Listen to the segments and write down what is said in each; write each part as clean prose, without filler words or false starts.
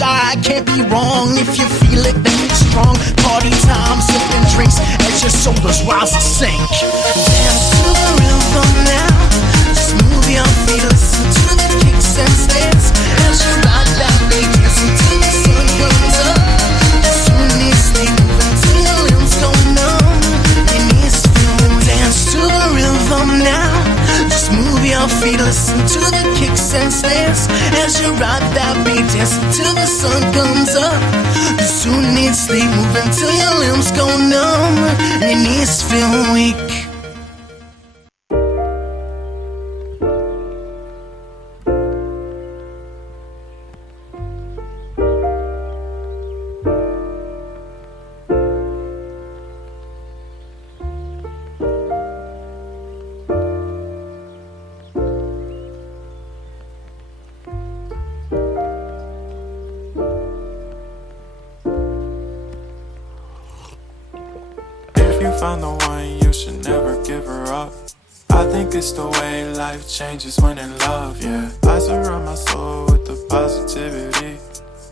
shy, can't be wrong. If you feel it, then it's strong. Party time, sipping drinks as your shoulders rise and sink. Dance to the rhythm now. Just move your feet, listen to the kicks and snares as you ride that beat, dancing till the sun comes up. Soon needs sleep, moving till your limbs go numb. Your knees feel. Dance to the rhythm now. Just move your feet, listen to the kicks and snares as you ride that beat, dancing till the sun comes up. You soon need sleep, moving till your limbs go numb. Your knees feel weak. Found the one, you should never give her up. I think it's the way life changes when in love, yeah. I surround my soul with the positivity.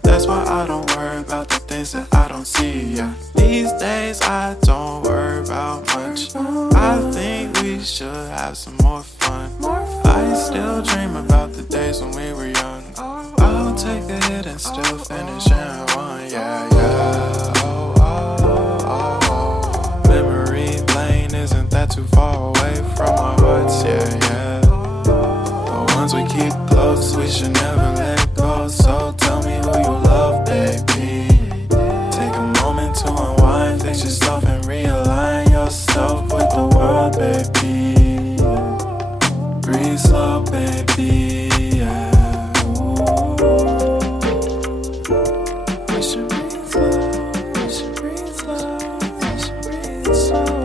That's why I don't worry about the things that I don't see, yeah. These days I don't worry about much. I think we should have some more fun. I still dream about the days when we were young. I'll take a hit and still finish and one, yeah, yeah. Isn't that too far away from our hearts, yeah, yeah. The ones we keep close, we should never let go. So tell me who you love, baby. Take a moment to unwind, fix yourself and realign yourself with the world, baby. Breathe slow, baby, yeah. We should breathe slow, we should breathe slow, we should breathe slow.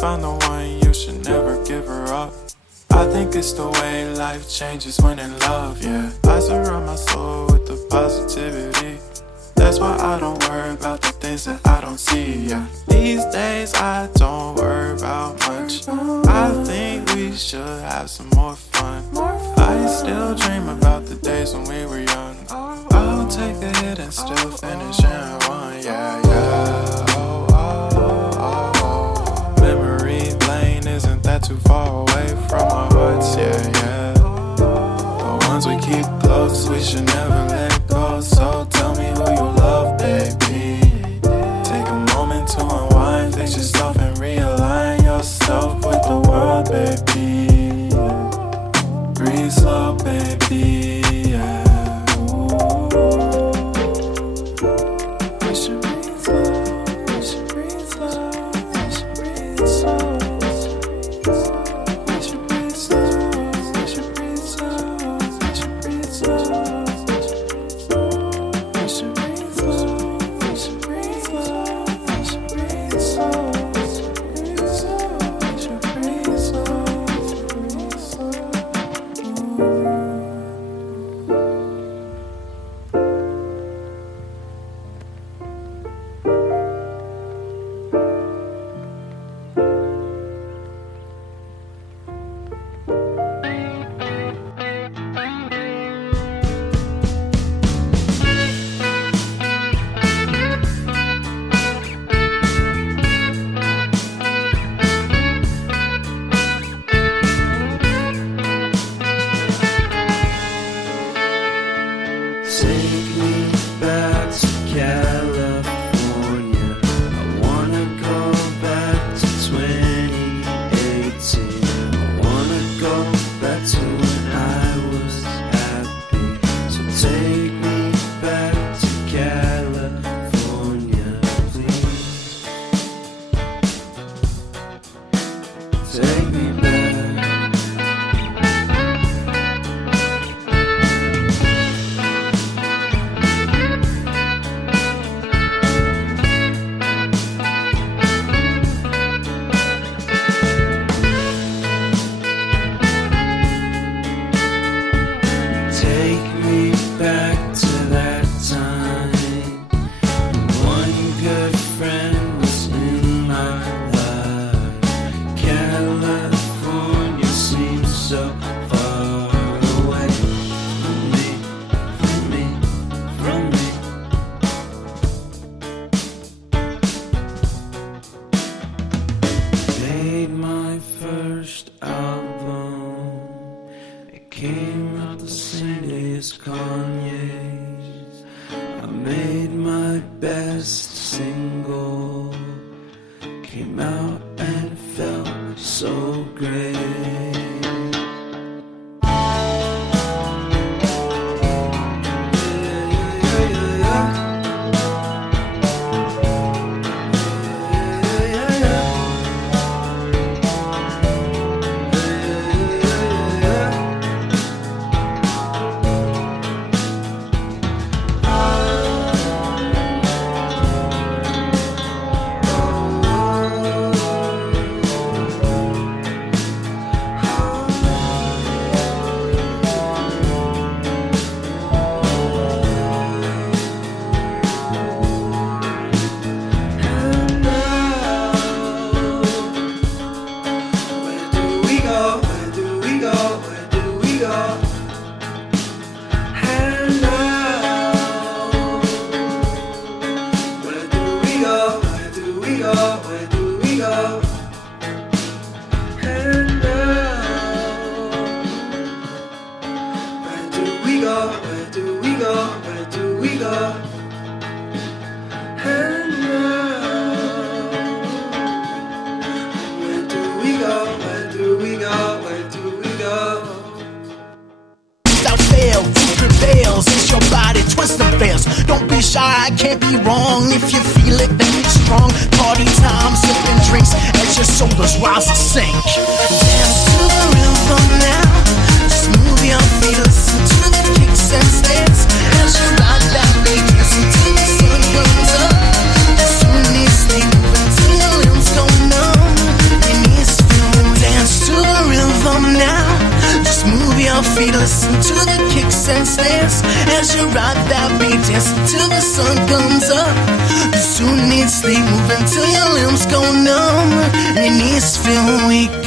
Found the one, you should never give her up. I think it's the way life changes when in love, yeah. I surround my soul with the positivity. That's why I don't worry about the things that I don't see, yeah. These days I don't worry about much. I think we should have some more fun. I still dream about the days when we were young. I'll take a hit and still finish and one, yeah, yeah. Isn't that too far away from our hearts, yeah, yeah. The ones we keep close, we should never let go. So tell me who you love, baby. Take a moment to single came out and felt so great. Don't be shy, can't be wrong. If you feel it, then it's strong. Party time, sipping drinks as your shoulders rise to sink. Dance to the rhythm now. Just move your feet, listen to the kicks and snares as you ride that beat. Listen till the sun comes up. Soon it's sleep until your limbs go numb. Your knees feel. Dance to the rhythm now. Just move your feet, listen to the kicks and snares as you ride that beat. Dance till the sun comes up. You soon need sleep, move until your limbs go numb. Your knees feel weak.